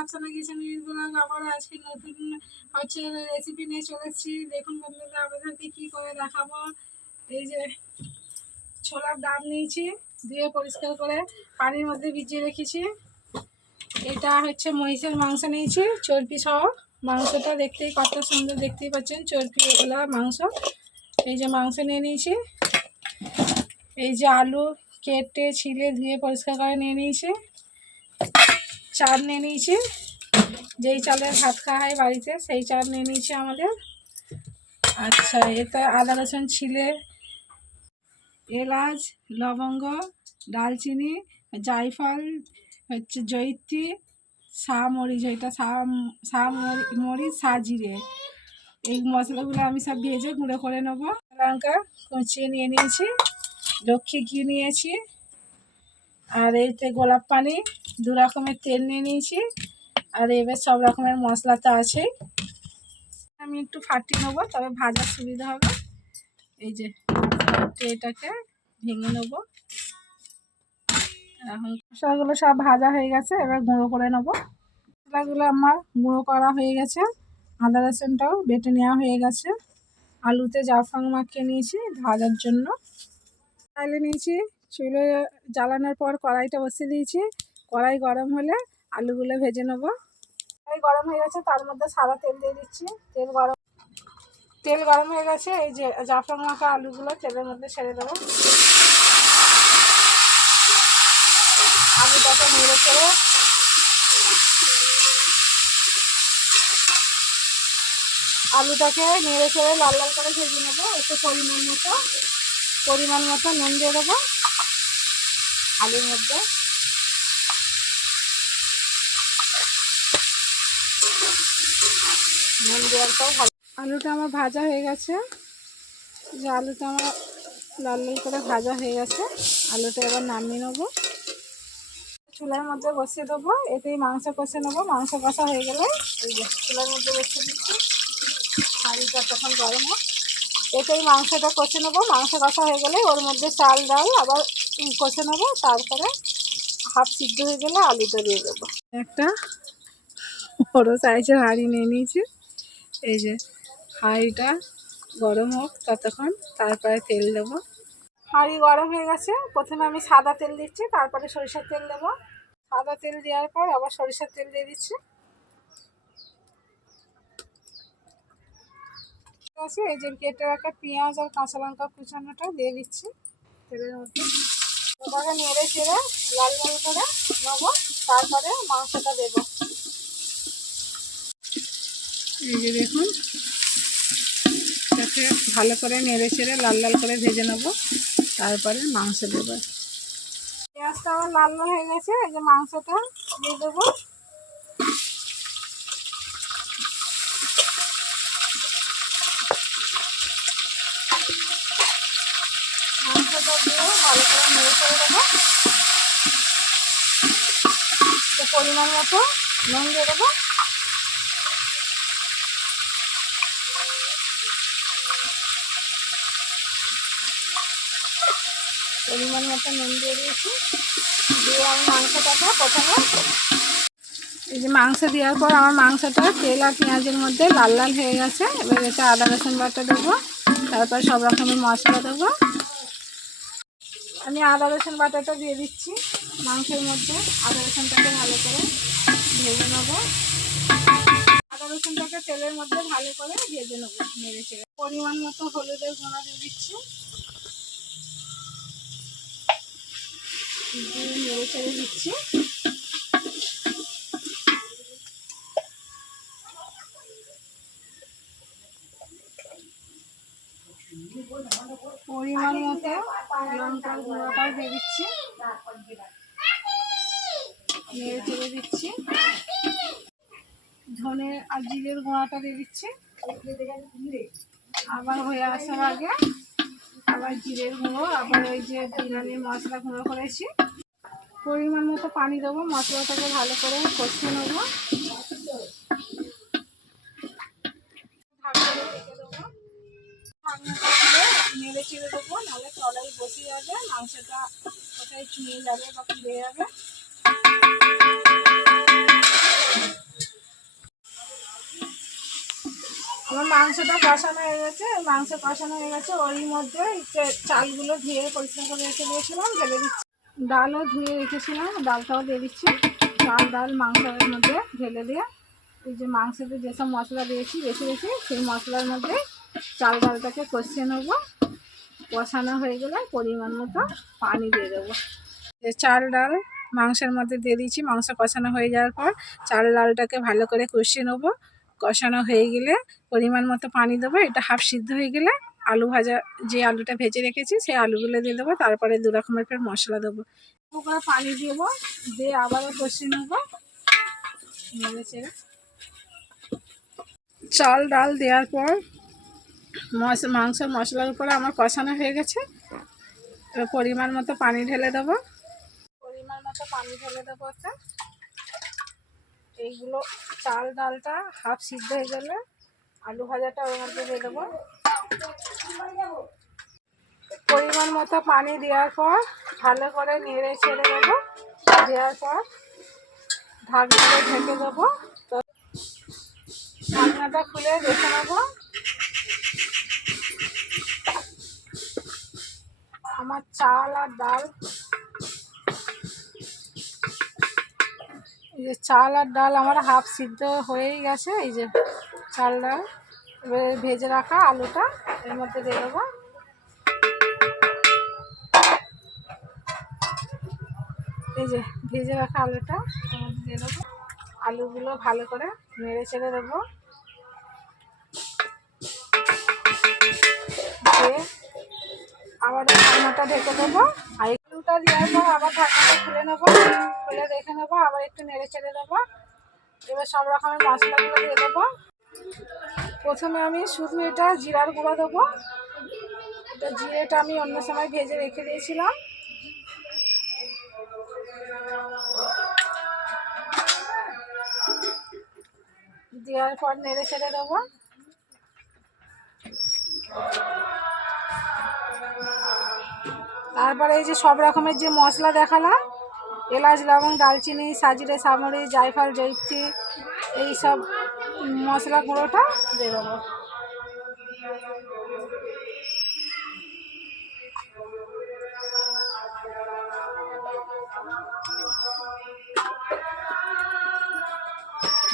Afsana kitchen blog আবার আজকে নতুন হচ্ছে রেসিপি নিয়ে চলে এসেছি। দেখুন বন্ধুরা, আপনাদেরকে কী করে দেখাবো। এই যে ছোলার ডাল নিয়েছি, ধুয়ে পরিষ্কার করে পানির মধ্যে ভিজিয়ে রেখেছি। এটা হচ্ছে মহিষের মাংস নিয়েছি, চর্বি সহ। মাংসটা দেখতেই কত সুন্দর, দেখতেই পাচ্ছেন চর্বি ওলা মাংস। এই যে মাংস নিয়ে নিয়েছি। এই যে আলু কেটে ছিলে ধুয়ে পরিষ্কার করে নিয়ে নিয়েছি। চাল নিয়ে নিয়েছি, যেই চালের ভাত খাওয়া হয় বাড়িতে সেই চাল নিয়ে নিয়েছি আমাদের। আচ্ছা, এতে আদা রসুন ছিলে, এলাচ, লবঙ্গ, দালচিনি, জায়ফল, হচ্ছে জয়িত্রী, মরিচ, এটা মরিচ, জিরে, এই মশলাগুলো আমি সব ভেজে গুঁড়ো করে নেবো। লঙ্কা কুচিয়ে নিয়ে নিয়েছি, লক্ষ্মী ঘি নিয়েছি, আর এইতে গোলাপ পানি, 2 রকমের তেল নিয়ে নিয়েছি। আর এবার সব রকমের মশলা তো আছেই, আমি একটু ফাটিয়ে নেবো, তবে ভাজার সুবিধা হবে। এই যে এটাকে ভেঙে নেবো। এখন মশলাগুলো সব ভাজা হয়ে গেছে, এবার গুঁড়ো করে নেবো। মশলাগুলো আমার গুঁড়ো করা হয়ে গেছে, আদা রসুনটাও বেটে নেওয়া হয়ে গেছে। আলুতে জাফরান মাখিয়ে নিয়েছি ভাজার জন্য। তাইলে নিয়েছি, চুলো জ্বালানোর পর কড়াইটা বসিয়ে দিয়েছি। কড়াই গরম হলে আলুগুলো ভেজে নেবো। কড়াই গরম হয়ে গেছে, তার মধ্যে সাদা তেল দিয়ে দিচ্ছি। তেল গরম হয়ে গেছে, এই যে জাফরান মাখা আলুগুলো তেলের মধ্যে ছেড়ে দেবো। আলুটাকে নেড়ে চেড়ে লাল লাল করে ভেজে নেবো। একটু পরিমাণ মতো নুন দিয়ে দেবো আলুর মধ্যে। নুন দেওয়ার পর আলুটা আমার ভাজা হয়ে গেছে। যে আলুটা আমার লাল লাল করে ভাজা হয়ে গেছে, আলুটা এবার নামিয়ে নেবো। চুলার মধ্যে বসিয়ে দেবো, এতেই মাংস কষে নেবো। মাংস কষা হয়ে গেলে এই যে চুলার মধ্যে বসিয়ে দিচ্ছি, হাঁড়িটা তখন গরম হোক। এতেই মাংসটা কষে নেবো। মাংস কষা হয়ে গেলে ওর মধ্যে চাল ডাল আবার কষে নেবো। তারপরে হাফ সিদ্ধ হয়ে গেলে আলুটা দিয়ে দেবো। একটা বড় সাইজের হাঁড়ি নিয়ে নিয়েছি। এই যে হাঁড়িটা গরম হোক ততক্ষণ, তারপরে তেল দেবো। হাঁড়ি গরম হয়ে গেছে, প্রথমে আমি সাদা তেল দিচ্ছি, তারপরে সরিষার তেল দেবো। সাদা তেল দেওয়ার পর আবার সরিষার তেল দিয়ে দিচ্ছি। ঠিক আছে, এই যে কেটে রাখা পেঁয়াজ আর কাঁচা লঙ্কা কুচানোটা দিয়ে দিচ্ছি তেলের মধ্যে। ওটাকে নেড়ে চেড়ে লাল লাল করে নেবো, তারপরে মাংসটা দেবো। এই যে দেখুন, এটাকে ভালো করে নেড়ে চেড়ে লাল লাল করে ভেজে নেবো, তারপরে মাংস দেবো। পেঁয়াজটা আমার লাল লাল হয়ে গেছে, এই যে মাংসটা দিয়ে দেবো। মাংসটা দিয়ে ভালো করে নেড়ে চেড়ে দেবো। পরিমাণ মতো নুন দিয়ে দেবো। পরিমাণ মতো নুন দিয়ে দিয়েছি। দিয়ে আমি মাংসটাকে প্রথমে, এই যে মাংস দেওয়ার পর আমার মাংসটা তেল আর পেঁয়াজের মধ্যে লাল লাল হয়ে গেছে। এবার এতে আদা রসুন বাটা দেবো, তারপর সব রকমের মশলা দেবো। আমি আদা রসুন বাটাটা দিয়ে দিচ্ছি মাংসের মধ্যে। আদা রসুনটাকে ভালো করে ভেজে নেবো। আদা রসুনটাকে তেলের মধ্যে ভালো করে ভেজে নেবো নেড়ে চেড়ে। পরিমাণ মতো হলুদের গুঁড়া দিয়ে দিচ্ছি, নেড়ে চেড়ে দিচ্ছি। পরিমাণ মতো লঙ্কার গুঁড়োটাও দিয়ে দিচ্ছি, নেড়ে চেড়ে দিচ্ছি। ধনে আর জিরের গুঁড়াটা দিয়ে দিচ্ছি। আবার হয়ে আসার আগে আবার জিরের গুঁড়ো, আবার ওই যে বিরিয়ানির মশলা গুঁড়ো করেছি। পরিমাণ মতো পানি দেবো, মশলাটাকে ভালো করে কষিয়ে নেবো। নেড়ে চেড়ে দেবো, নাহলে তলায় বসে যাবে, মাংসটা কোথায় চুয়ে যাবে বা পুড়ে যাবে। আমার মাংসটা কষানো হয়ে গেছে, মাংস কষানো হয়ে গেছে। ওর মধ্যে চালগুলো ধুয়ে পরিষ্কার করে রেখে দিয়েছিলাম ঢেলে দিচ্ছি। ডালও ধুয়ে রেখেছিলাম, ডালটাও দিয়ে দিচ্ছি। ডাল মাংসের মধ্যে ঢেলে দিয়ে এই যে মাংসতে যেসব মশলা দিয়েছি বেশি বেশি, সেই মশলার মধ্যে ডালটাকে কষিয়ে নেবো। কষানো হয়ে গেলে পরিমাণ মতো পানি দিয়ে দেবো। ডাল মাংসের মধ্যে দিয়ে দিচ্ছি। মাংস কষানো হয়ে যাওয়ার পর ডালটাকে ভালো করে কষিয়ে নেবো। কষানো হয়ে গেলে পরিমাণ মতো পানি দেবো। এটা হাফ সিদ্ধ হয়ে গেলে আলু ভাজা, যে আলুটা ভেজে রেখেছি সেই আলুগুলো দিয়ে দেবো। তারপরে 2 রকমের ফের মশলা দেবো। করে পানি দেবো, দিয়ে আবারও কষিয়ে নেবো। ডাল দেওয়ার পর মাংসের মশলার উপরে আমার কষানো হয়ে গেছে। এবার পরিমাণ মতো পানি ঢেলে দেবো। এইগুলো ডালটা হাফ সিদ্ধ হয়ে গেলে আলু ভাজাটা ওর মধ্যে দিয়ে দেবো। পরিমাণ মতো পানি দেওয়ার পর ভালো করে নেড়ে ছেড়ে দেবো। দেওয়ার পর ঢাকনাটা ঢেকে দেবো। তো ঢাকনাটা খুলে দেখে নেবো আমার চাল আর ডাল, এই যে চাল আর ডাল আমার হাফ সিদ্ধ হয়েই গেছে। এই যে ডাল এবারে ভেজে রাখা আলুটা এর মধ্যে দিয়ে দেবো। এই যে ভেজে রাখা আলুটা এর মধ্যে দিয়ে দেবো। আলুগুলো ভালো করে নেড়ে চেড়ে দেবো। দিয়ে আবার ঢাকনাটা ঢেকে দেবো। আর আলুটা দেওয়ার পর আবার ঢাকনাটা খুলে নেবো। খুলে দেখে নেবো, আবার একটু নেড়ে চেড়ে দেবো। এবার সব রকমের মশলাগুলো দিয়ে দেবো। প্রথমে আমি শুধু এটা জিরার গুঁড়ো দেবো। এটা জিরেটা আমি অন্য সময় ভেজে রেখে দিয়েছিলাম। দেওয়ার পর নেড়ে ছেড়ে দেবো। তারপরে এই যে সব রকমের যে মশলা দেখালাম, এলাচ, লবঙ্গ, দালচিনি, সাজিরে, সামরিচ, জায়ফল, জয়িত্রী, এইসব মশলা গুঁড়োটা দিয়ে দেবো।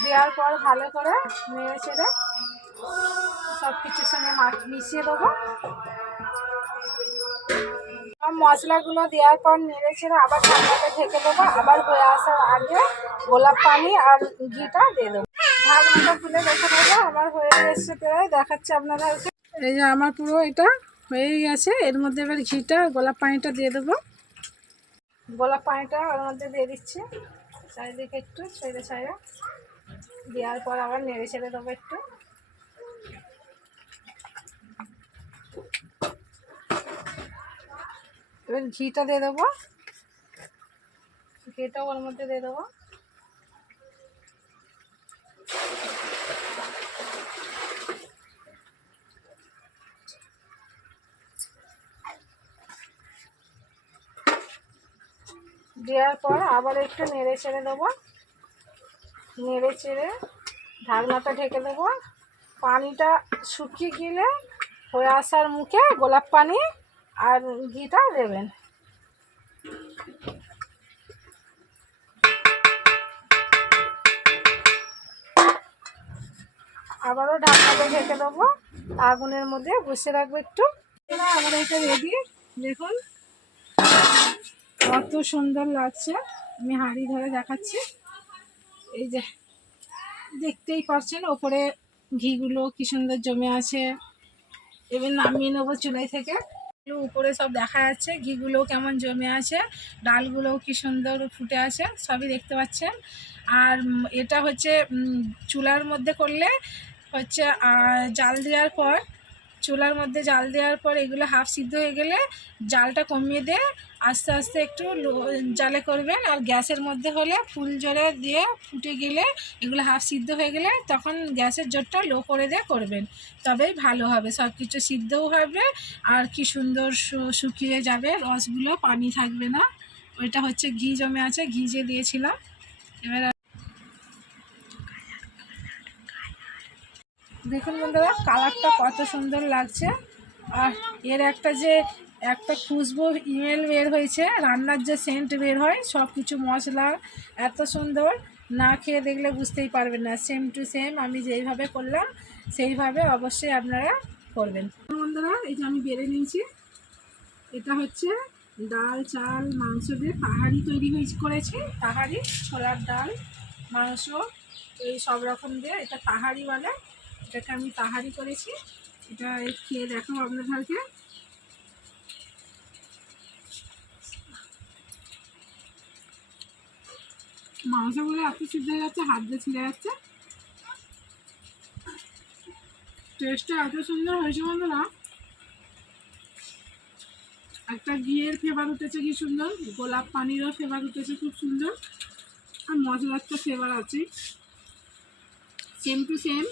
দেওয়ার পর ভালো করে নেড়ে ছেড়ে সব কিছুর সঙ্গে মিশিয়ে দেবো। সব মশলাগুলো দেওয়ার পর নেড়ে ছেড়ে আবার ঢাকনাটা ঢেকে দেবো। আবার হয়ে আসার আগে গোলাপ পানি আর ঘিটা দিয়ে দেবো। ঢাকনাটা খুলে দেখে নেবো আমার হয়ে এসছে প্রায়, দেখাচ্ছে আপনাদেরকে। এই যে আমার পুরো এটা হয়েই গেছে। এর মধ্যে এবার ঘিটা গোলাপ পানিটা দিয়ে দেবো। গোলাপ পানিটা ওর মধ্যে দিয়ে দিচ্ছি চারিদিকে একটু ছেড়ে ছাড়া। দেওয়ার পর আবার নেড়ে ছেড়ে দেবো একটু। এবার ঘিটা দিয়ে দেবো। ঘিটাও ওর মধ্যে দিয়ে দেবো। দেওয়ার পর আবার একটু নেড়ে ছেড়ে দেবো। নেড়ে চেড়ে ঢাকনাটা ঢেকে দেবো। পানিটা শুকিয়ে গেলে হয়ে আসার মুখে গোলাপ পানি আর ঘিটা দেবেন। আবারও ঢাকনাটা ঢেকে দেবো। আগুনের মধ্যে বসে রাখবো একটু। আমার এটা রেডি, দেখুন কত সুন্দর লাগছে। আমি হাঁড়ি ধরে দেখাচ্ছি। এই যে দেখতেই পাচ্ছেন ওপরে ঘিগুলো কি সুন্দর জমে আছে। এবার নামিয়ে নেবো চুলাই থেকে। উপরে সব দেখা যাচ্ছে ঘিগুলো কেমন জমে আছে, ডালগুলোও কি সুন্দর ফুটে আছে, সবই দেখতে পাচ্ছেন। আর এটা হচ্ছে চুলার মধ্যে করলে হচ্ছে জাল দেওয়ার পর, চুলার মধ্যে জাল দেওয়ার পর এগুলো হাফ সিদ্ধ হয়ে গেলে জালটা কমিয়ে দিয়ে আস্তে আস্তে একটু জালে করবেন। আর গ্যাসের মধ্যে হলে ফুল জোরে দিয়ে ফুটে গেলে এগুলো হাফ সিদ্ধ হয়ে গেলে তখন গ্যাসের জোরটা লো করে দিয়ে করবেন, তবেই ভালো হবে। সব কিছু সিদ্ধও হবে আর কি সুন্দর শুকিয়ে যাবে, রসগুলো পানি থাকবে না। ওইটা হচ্ছে ঘি জমে আছে, ঘি যে দিয়েছিলাম। এবার দেখুন বন্ধুরা কালারটা কত সুন্দর লাগছে। আর এর একটা খুশবু ইমেল বের হয়েছে, রান্নার যে সেন্ট বের হয়, সব কিছু মশলা এত সুন্দর, না খেয়ে দেখলে বুঝতেই পারবেন না। সেম টু সেম আমি যেইভাবে করলাম সেইভাবে অবশ্যই আপনারা করবেন। বন্ধুরা এই যে আমি বেড়ে নিয়েছি, এটা হচ্ছে ডাল চাল মাংস দিয়ে তাহারি করেছি। তাহারি ছোলার ডাল মাংস এই সব রকম দিয়ে এটা তাহারি বলে। এটাকে আমি তাহারি করেছি। এটা খেয়ে দেখো আপনাদেরকে। মাংসগুলো এত সিদ্ধ হয়ে যাচ্ছে, হাত দিয়ে ছিঁড়ে যাচ্ছে। টেস্টটা এত সুন্দর হয়েছে বন্ধুরা, একটা ঘিয়ের ফ্লেভার উঠেছে কি সুন্দর, গোলাপ পানিরও ফ্লেভার উঠেছে খুব সুন্দর, আর মশলার তো ফ্লেভার আছে। সেম টু সেম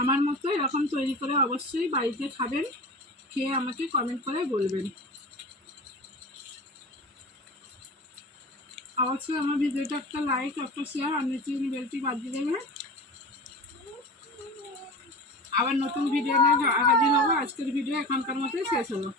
আমার মতো এরকম তৈরি করে অবশ্যই বাড়িতে খাবেন, খেয়ে আমাকে কমেন্ট করে বলবেন। অবশ্যই আমার ভিডিওটা একটা লাইক একটা শেয়ার আর নিচে বেলটি বাজিয়ে দেবে। আবার নতুন ভিডিও নিয়ে হাজির হবো। আজকের ভিডিও এখানকার মতোই শেষ হলো।